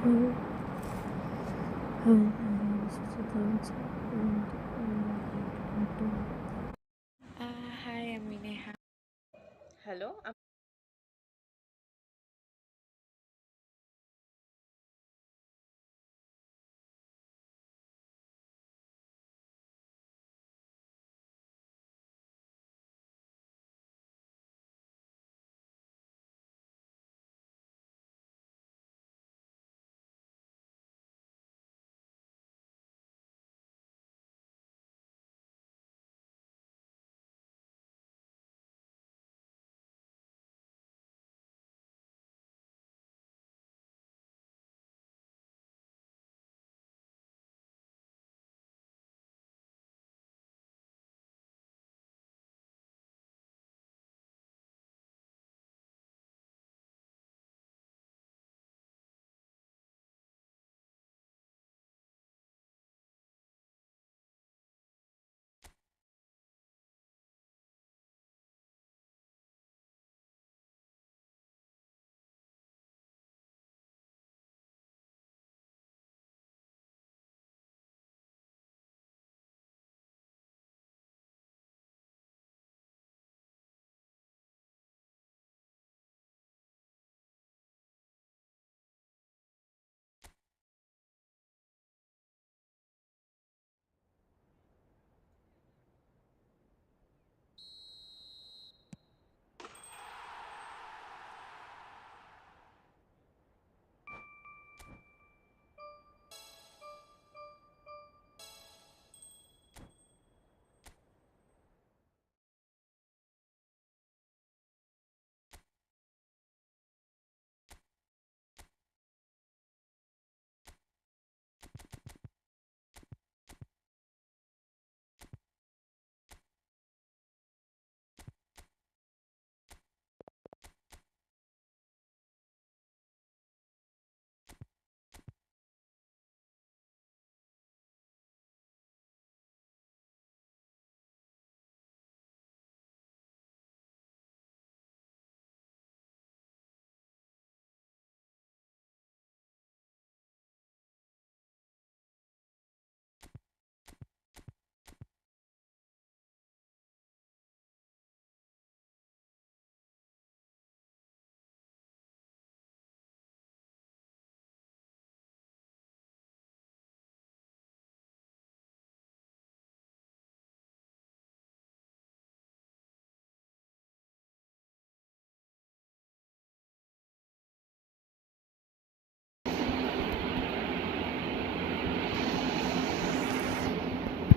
Hi, আমি Neha. Hello.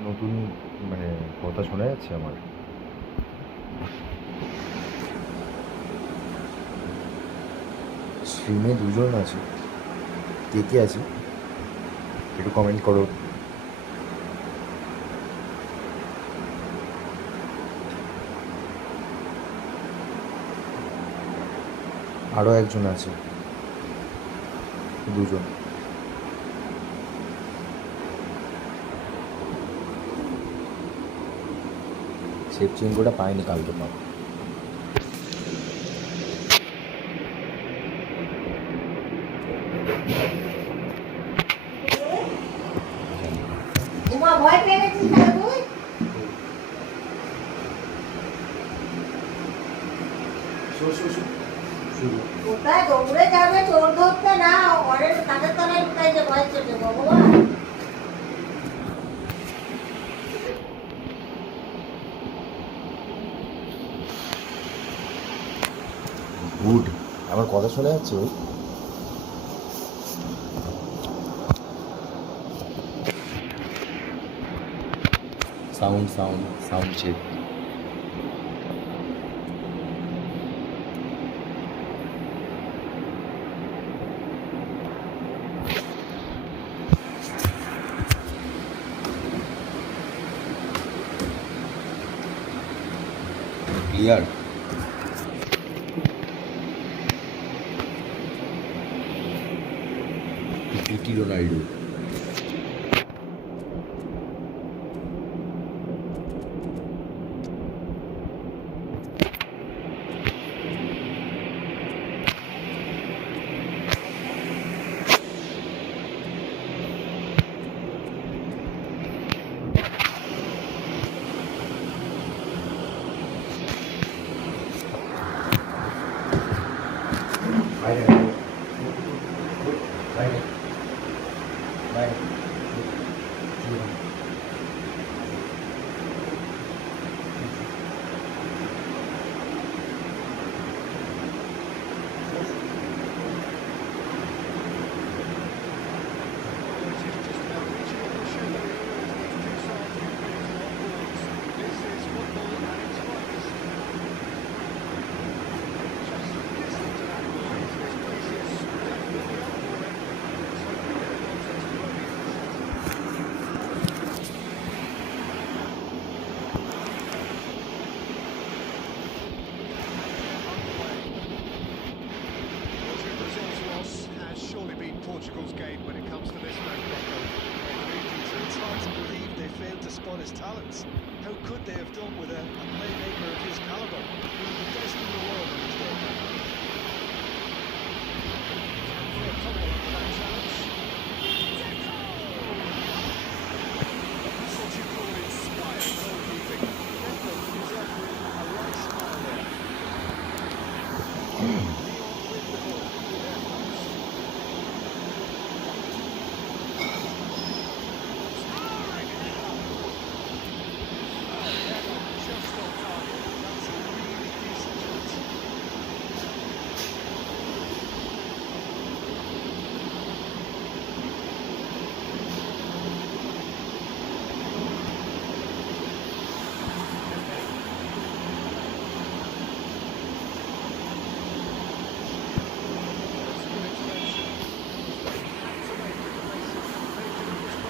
নতুন মানে কথা শোনা যাচ্ছে আমার? স্ট্রিমে দুজন আছে, কে কে আছে একটু কমেন্ট করো। আরও একজন আছে, দুজন। সেফ চিঙ্গুটা পাইনি, কালকে পাবো। ভয় পেয়ে গেছিস তাহলে তুই? কোথায় দৌড়ে যাবে চোর ধরতে, না ঘরের কাঠের তলায় লুকাইছে ভয় চলছে ভগবান। গুড। আমার কথা শোনা যাচ্ছে? ওই sound sound sound check. Clear? PT Ronaldo. defence. How could they have done with a playmaker of his calibre? He was the best in the world on his day. For a couple of that chance. That's what you call inspired goalkeeping. Deco is offering a right smile there. Leon with the ball. There comes. Just on target. That's a really decent chance. That's good extension. They had to make it the basic making of this player.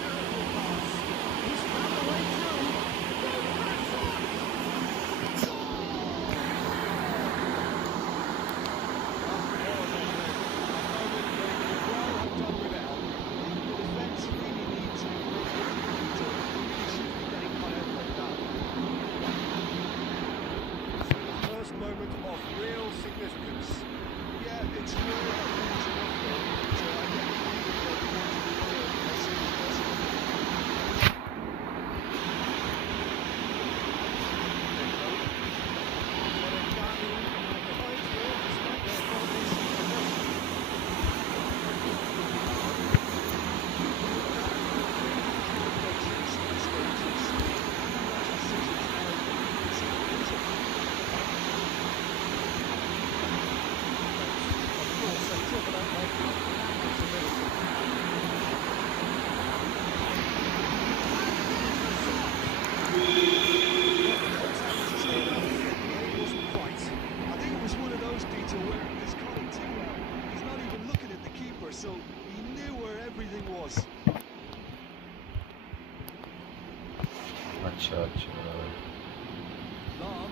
Miracle pass. He's found the way through. First moment of real significance. Yeah, it's real. It's enough though. So I get the feeling that we want to be there as soon as possible. So he knew where everything was. अच्छा अच्छा Long.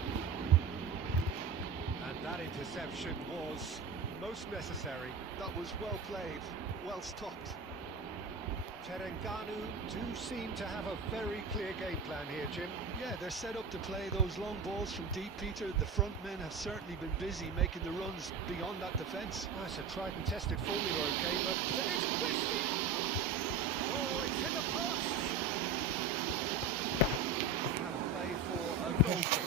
And that interception was most necessary. That was well played, well stopped. Terengganu do seem to have a very clear game plan here, Jim. Yeah, they're set up to play those long balls from deep, Peter. The front men have certainly been busy making the runs beyond that defence. That's a tried and tested formula, okay, but then it's Christie! Oh, it's hit the post! And a play for a goal kick.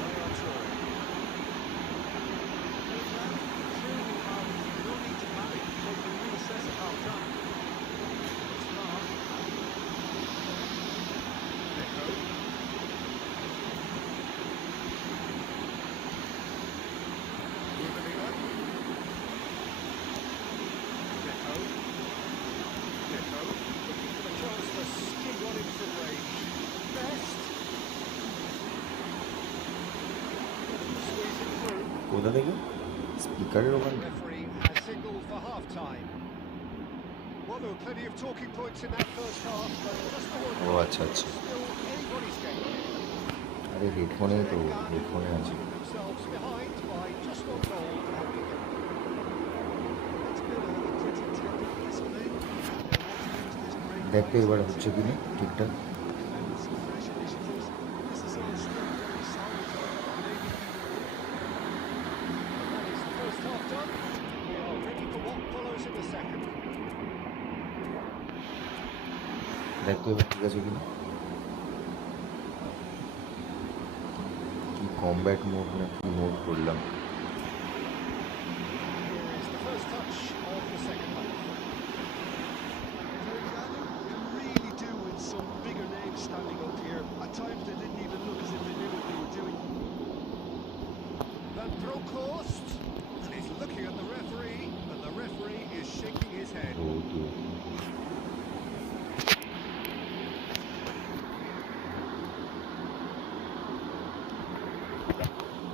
Yaya Toure. কোথা থেকে স্পিকারের ওখান থেকে? Referee has signalled for half time. Well, there were plenty of talking points in that first half, but just the one. ও আচ্ছা আচ্ছা Still anybody's game. আরে হেডফোনেই তো হেডফোনে আছে Themselves behind by just one goal and kick it. It's been a pretty tepid display. দেখ তো এবার হচ্ছে কিনা ঠিকঠাক Some fresh initiatives. This is all still very salvageable. That is the first half done. We are ready for what follows in the second. দেখ তো এবার ঠিক আছে কিনা কি কমব্যাট মোড না কি মোড করলাম Here is the first touch of the second half. Terengganu can really do with some bigger names standing up here. At times they didn't even look as if they knew what they were doing. Van Bronckhorst, and he's looking at the referee, and the referee is shaking his head. তো তো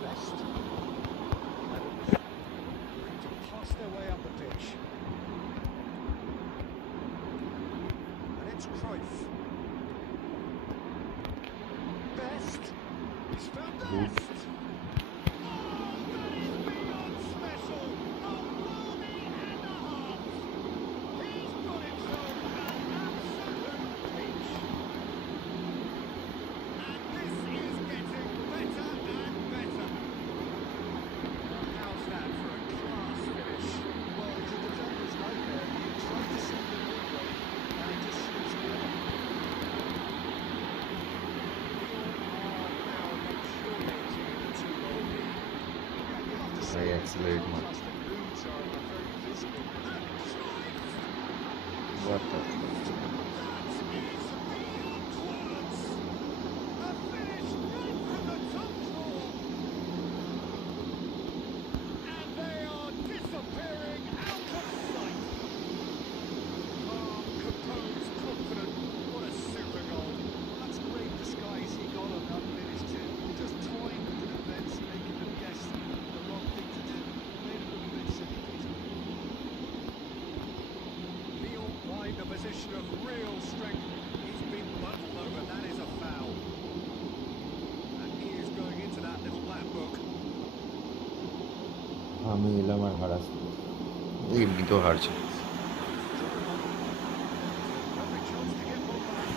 Best. And looking to pass their way up the pitch. It's Cruyff. Best. He's found Good. Best. Oh, that is beyond special. A worthy and a half. He's got himself an absolute peach. And this is getting better and better. How's that for a class finish? Well, it's a defender's nightmare. He tried to send them one way, and it just slips away. I accelerate more. What the? Position of real strength. He's been bundled over. That is a foul. And he is going into that little black book. আমি এলাম আর হারাস এমনিতেও হারছে Perfect chance to get one back.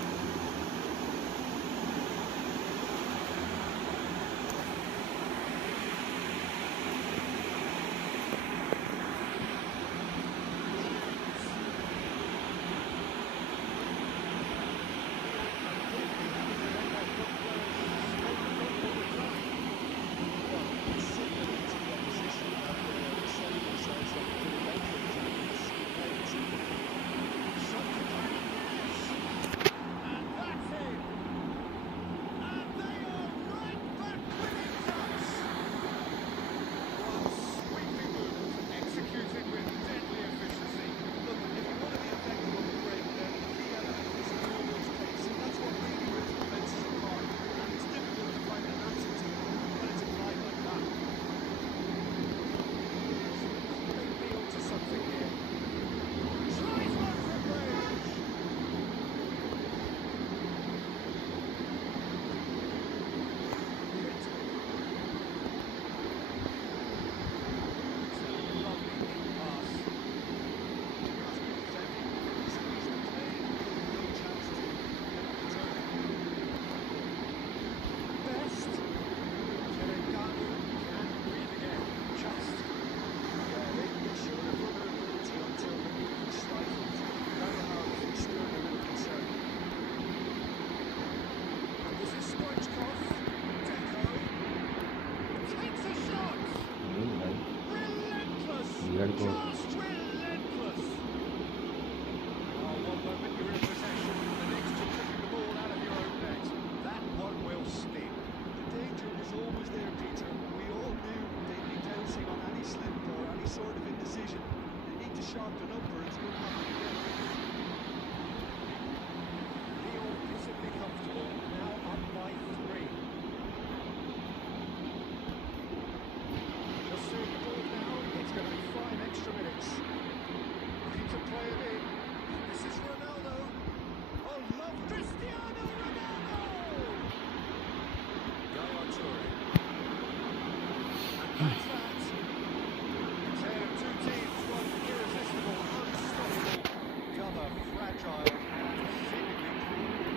Let go. Just relentless. Oh, one moment you're in possession, the next you're kicking the ball out of your own net. That one will sting. The danger was always there, Peter. We all knew they'd be pouncing on any slip or any sort of indecision. They need to sharpen up or it's going to happen again. Lyon visibly comfortable, now up by 3. Just seeing the ball now, it's going to be 5 extra minutes. Looking to play it in. This is Ronaldo. Oh, love Cristiano Ronaldo! Yaya Toure. And that's that. The tale of two teams, one irresistible, unstoppable, the other fragile and seemingly cruel.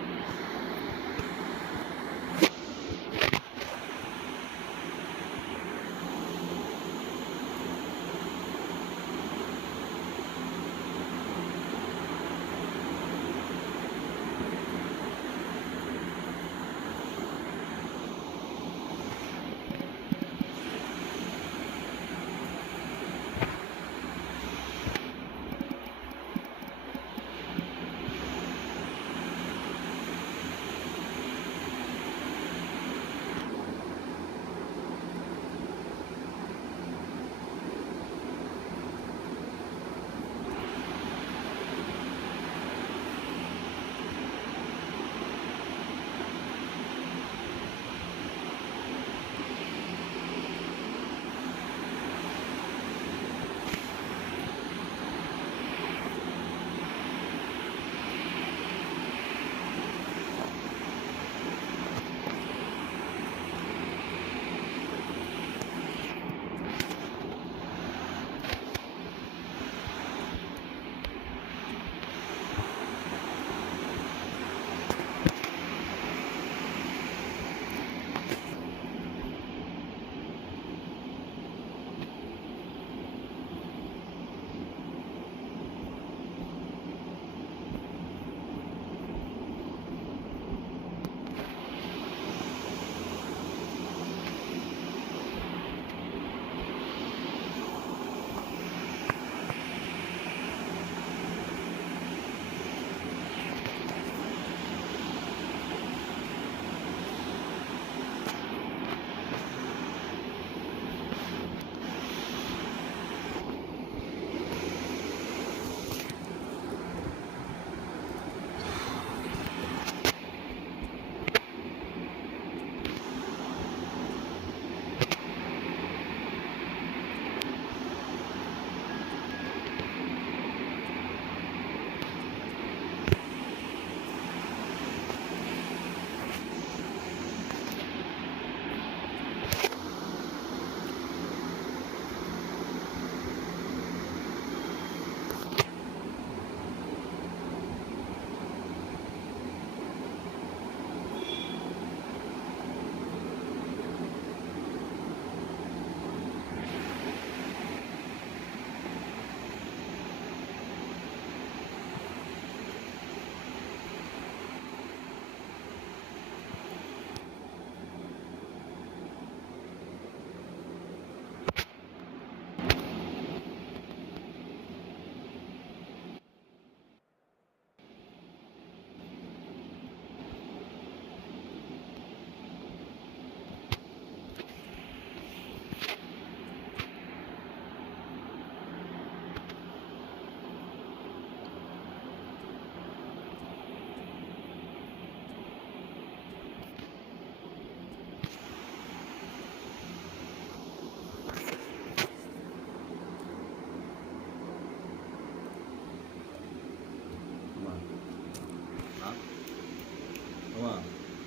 Ama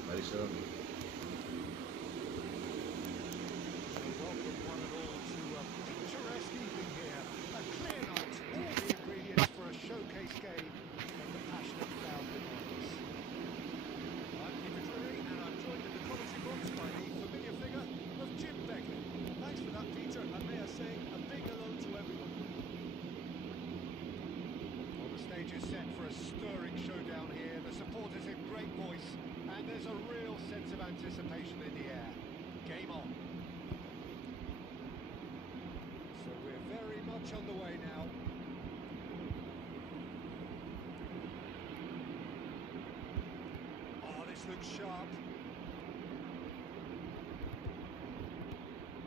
barışalım. Welcome one and all to a picturesque evening here. A clear night, all the ingredients for a showcase game and the passionate crowd behind us. I'm Peter Drury and I'm joined in the commentary box by the familiar figure of Jim Begley. Thanks for that, Peter, and may I say a big hello to everyone. Well, the stage is set for a stirring showdown here. The supporters in great voice and there's a real sense of anticipation in the air. Game on. So we're very much on the way now. Oh, this looks sharp.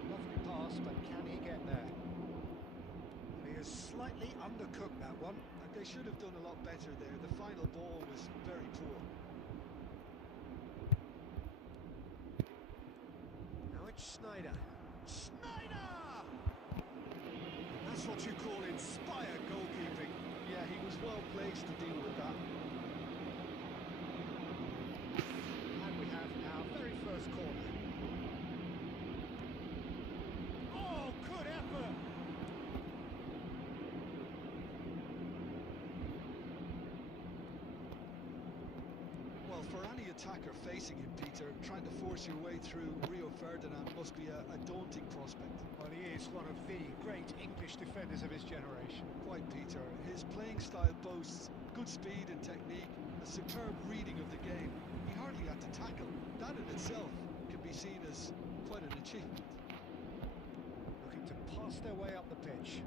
Lovely pass, but can he get there? He has slightly undercooked that one, and they should have done a lot better there. The final ball was very poor. Now it's Sneijder. Sneijder! That's what you call inspired goalkeeping. Yeah, he was well placed to deal with that. And we have our very first corner. Oh, good effort! Well, for any attacker facing him, Peter, trying to force your way through Rio Ferdinand must be a daunting prospect. Well, he is one of the great English defenders of his generation. Quite, Peter. His playing style boasts good speed and technique, a superb reading of the game. He hardly had to tackle. That in itself can be seen as quite an achievement. Looking to pass their way up the pitch.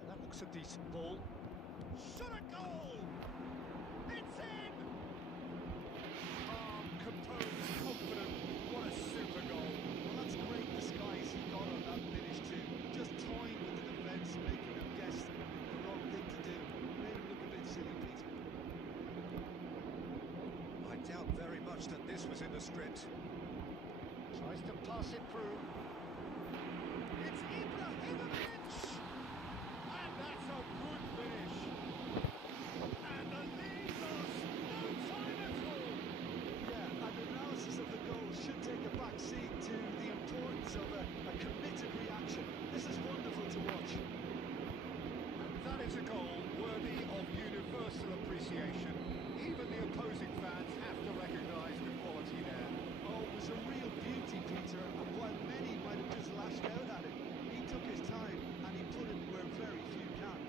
And that looks a decent ball. Shot a goal! It's in! Calm, composed, confident. What a super goal. Well, that's great disguise he got on that finish too. Just toying with the defence, making them guess the wrong thing to do. Made him look a bit silly, Peter. I doubt very much that this was in the script. Tries to pass it through. It's Ibrahimovic! And that's a good finish. And the lead lost no time at all. Yeah, and analysis of the goal should take a back seat to the importance of a committed reaction. This is wonderful to watch. And that is a goal worthy of universal appreciation. Even the opposing fans have to recognise the quality there. Oh, it was a real beauty, Peter, and while many might have just lashed out at it, he took his time and he put it where very few can.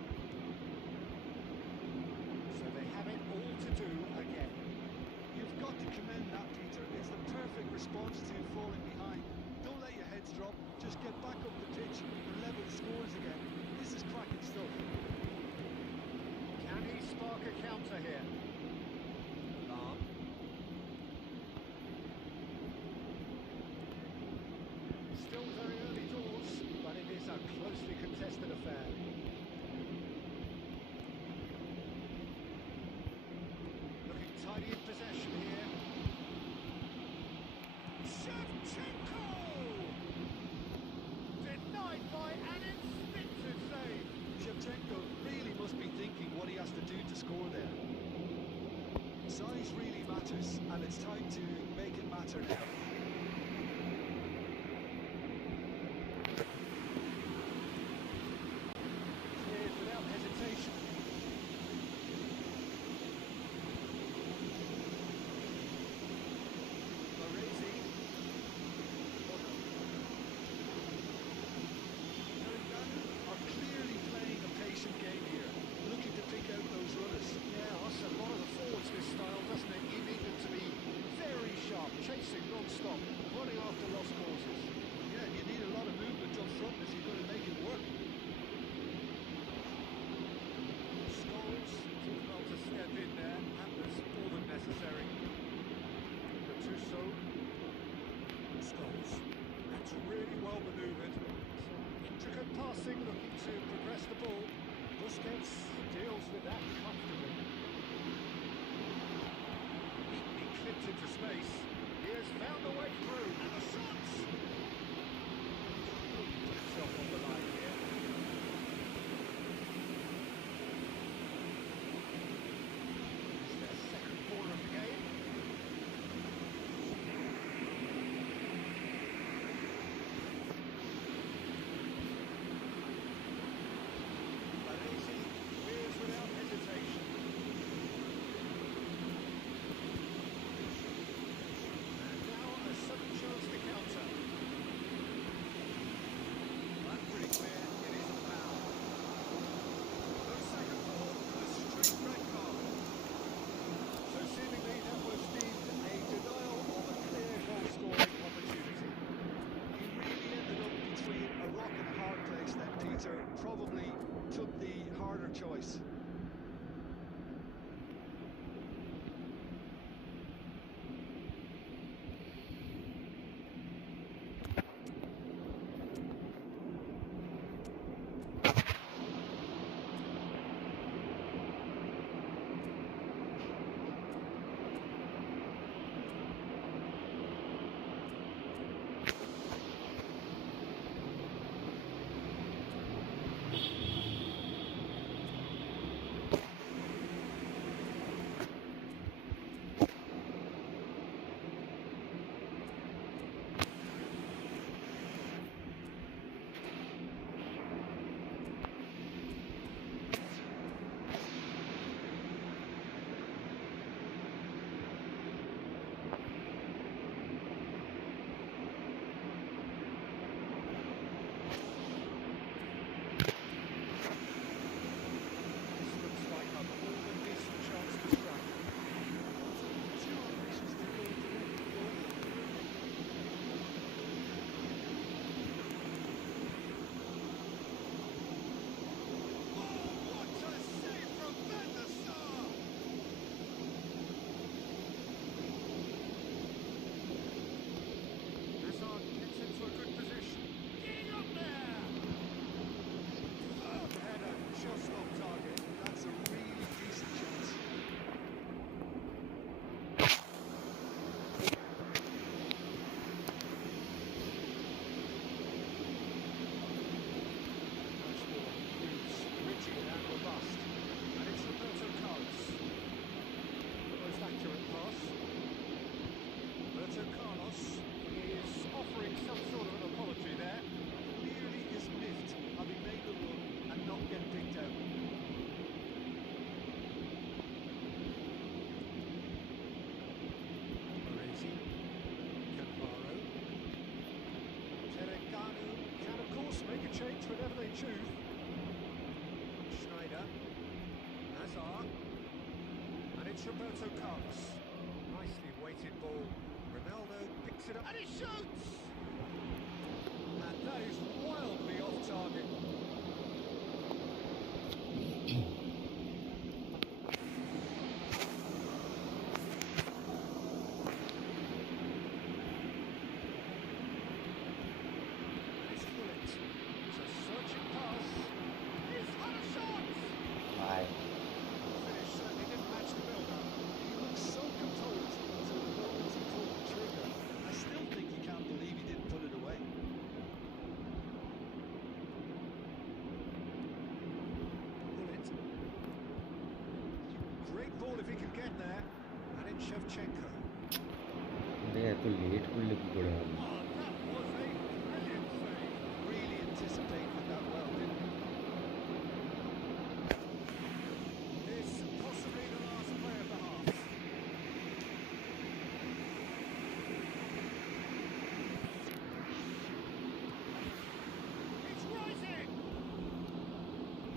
So they have it all to do again. You've got to commend that, Peter. It's the perfect response to falling behind. Don't let your heads drop. Just get back up the pitch and level the scores again. This is cracking stuff. Can he spark a counter here? Lahm. Still very early doors, but it is a closely contested affair. Looking tidy in possession here. Shevchenko! Denied by an instinctive save. Shevchenko really must be thinking what he has to do to score there. Size really matters, and it's time to make it matter now. Cleared without hesitation. Baresi. Terengganu are clearly playing a patient game here, looking to pick out those runners. Yeah, that's a lot of the forwards this style, doesn't it? You need them to be very sharp, chasing non-stop, running after lost causes. Yeah, you need a lot of movement up front if you're going to make it work. Scholes did well to step in there, that was more than necessary. Gattuso. Scholes. That's really well manoeuvred. Intricate passing, looking to progress the ball. Busquets deals with that comfortably. Neatly clipped into space. He has found a way through, and the shots! Put himself on the line here. It's their second corner of the game. which whatever they choose. Schneider, Hazard, and it's Roberto Carlos. Nicely weighted ball. Ronaldo picks it up and he shoots! And that is wildly off target. Bye. Finish certainly didn't match the build-up. He looks so composed until the moment he pulled the trigger. I still think he can't believe he didn't put it away. Bullet. Great ball if he can get there. And it's Shevchenko. नहीं तो late को लेके पड़ा हम Oh, that was a brilliant save. Really anticipated that well, didn't he? This possibly the last play of the half. It's rising!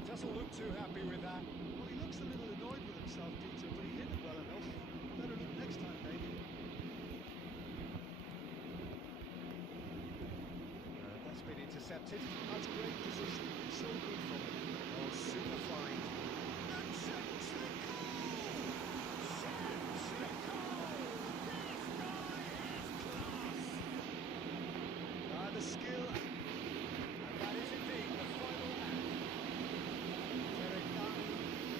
Doesn't look too happy with that. Well, he looks a little annoyed with himself, Peter, but he hit it well enough. Better look next time, maybe. That's been intercepted. That's great positioning. So good from him. Oh, super fine. And Shevchenko! Shevchenko! This guy is class! The skill. And that is indeed the final act. Terekani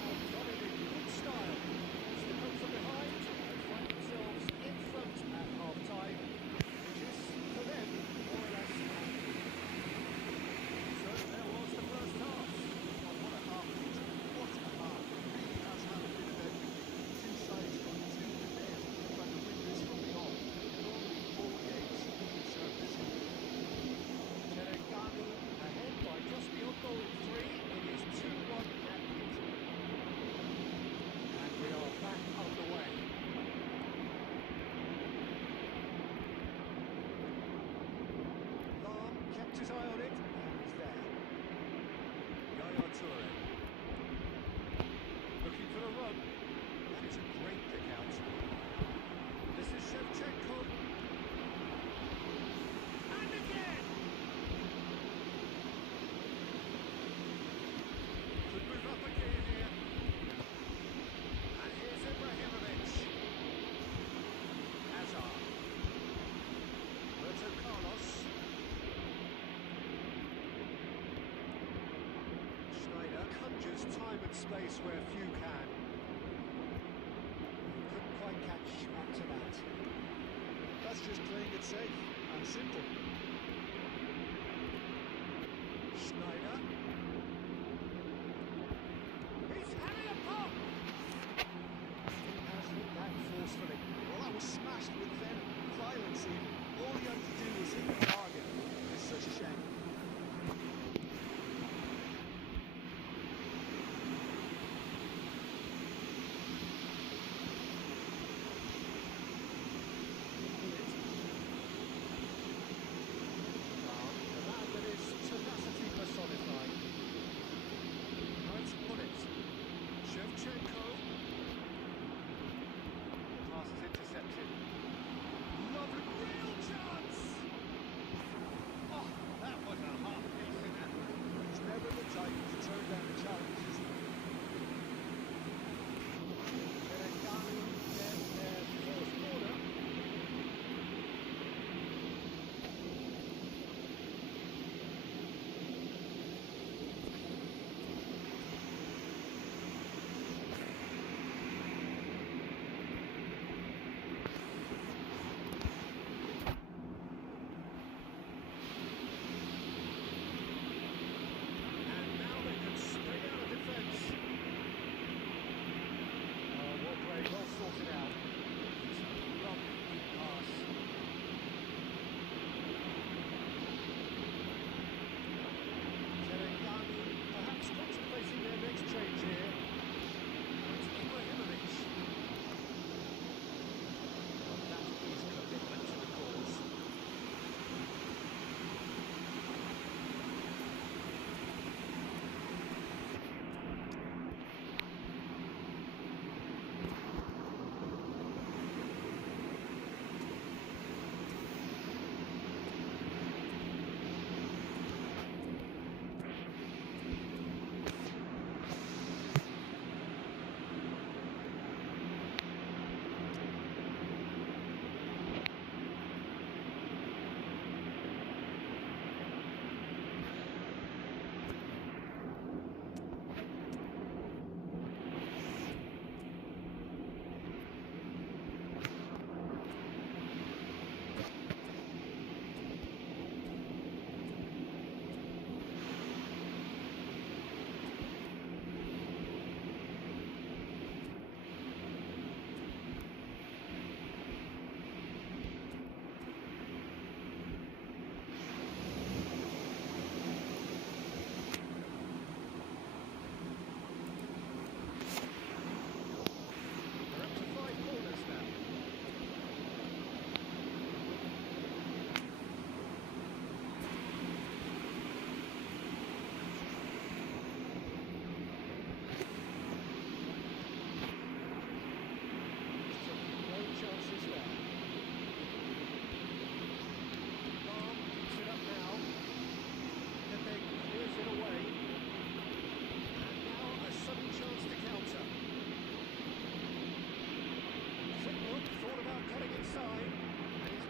have got it in good style. Wants to come from behind and find themselves in front at half-time, which is, for them, more or less happy. So there was the first half. Oh, what a half, Peter. What a half. It really has had a bit of everything. Two sides going tooth and nail, trying to win this from the off. Normally 4 games in service. Terekani ahead by just the odd goal in 3. It is 2-1 at Peter. And we are back underway. Lahm kept his eye on it, and he's there. Yaya Toure. Looking for the run. That is a great pick out. This is Shevchenko. And again! Could move up again here. And here's Ibrahimovic. Hazard. Roberto Carlos. Schneider conjures time and space where few can. Couldn't quite catch up to that. That's just playing it safe and simple. Schneider. He's having a pop! He has hit that forcefully. Well, that was smashed with venom, violence even. All he had to do was hit the target. It's such a shame. That is tenacity personified. Nice bullet. Shevchenko. The pass is intercepted. Lovely, real chance! Oh, that was a half-decent effort. He's never the type to turn down a challenge, is he? Terekani get their fourth corner. And now they can spring out of defence. Oh, well played, well sorted out. It's a lovely deep pass. Terekani perhaps contemplating their next change here. It's Ibrahimovic. Well, that is commitment to the cause.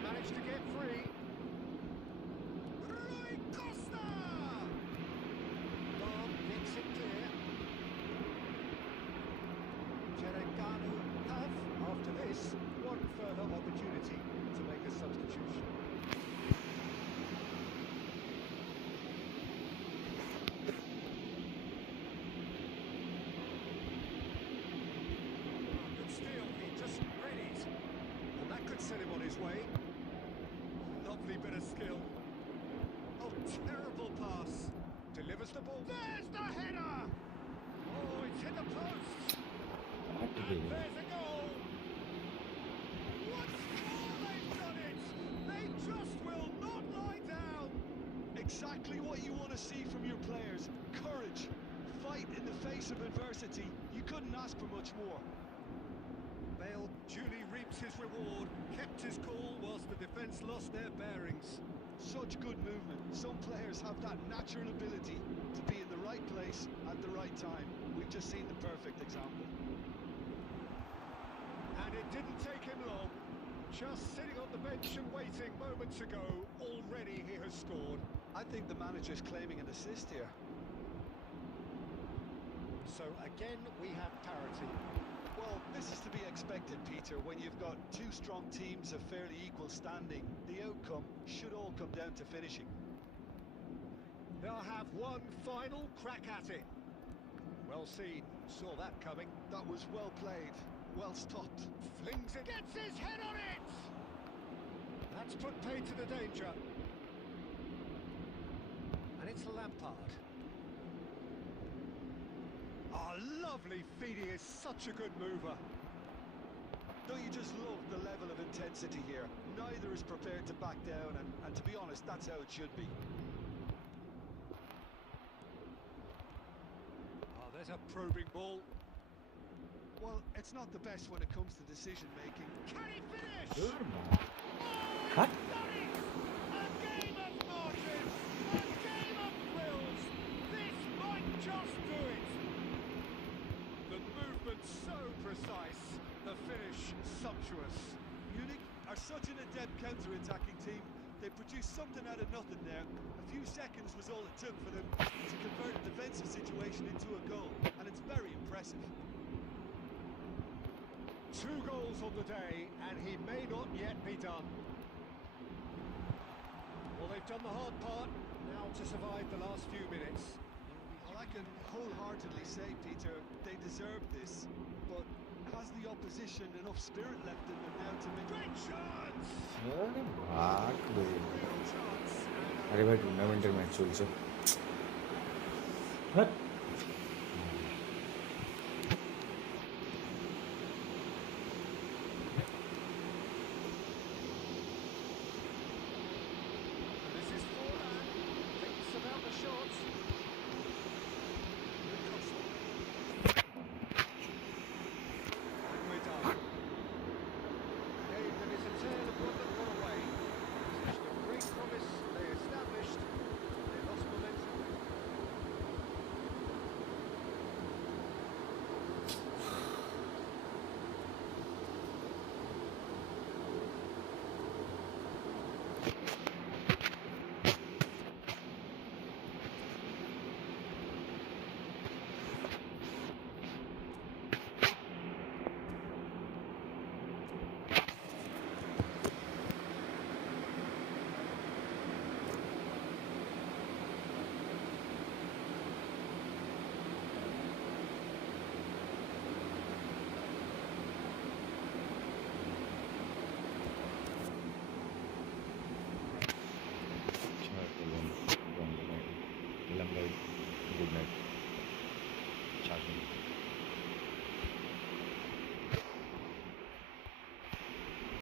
managed to get free. Rui Costa! Dom gets it clear. Terengganu have, after this, one further opportunity to make a substitution. Good steal, he just read it. And that could set him on his way. Lovely bit of skill. Oh, terrible pass. Delivers the ball. There's the header! Oh, it's hit the post. And there's a goal. What's more, they've done it! They just will not lie down. Exactly what you want to see from your players. Courage. Fight in the face of adversity. You couldn't ask for much more. Bale duly reaps his reward, kept his cool whilst the defence lost their bearings. Such good movement. Some players have that natural ability to be in the right place at the right time. We've just seen the perfect example. And it didn't take him long. Just sitting on the bench and waiting moments ago, already he has scored. I think the manager's claiming an assist here. So again, we have parity. Well, this is to be expected, Peter. When you've got two strong teams of fairly equal standing, the outcome should all come down to finishing. They'll have one final crack at it. Well seen, saw that coming. That was well played, well stopped. Flings it, gets his head on it! That's put paid to the danger. And it's Lampard. Oh, lovely feed, he is such a good mover. Don't you just love the level of intensity here? Neither is prepared to back down, and to be honest, that's how it should be. Oh, there's a probing ball. Well, it's not the best when it comes to decision-making. Can he finish? Good. Oh, he's done it! A game of margins! A game of thrills! This might just do it! The movement so precise, the finish sumptuous. Munich are such an adept counter-attacking team. They produced something out of nothing there. A few seconds was all it took for them to convert a defensive situation into a goal, and it's very impressive. 2 goals on the day, and he may not yet be done. Well, they've done the hard part, now to survive the last few minutes. Well, I can wholeheartedly say, Peter, they deserve this, but has the opposition enough spirit left in them now to make... Great chance! अरे भाग दे Real chance. अरे भाई tournament match चल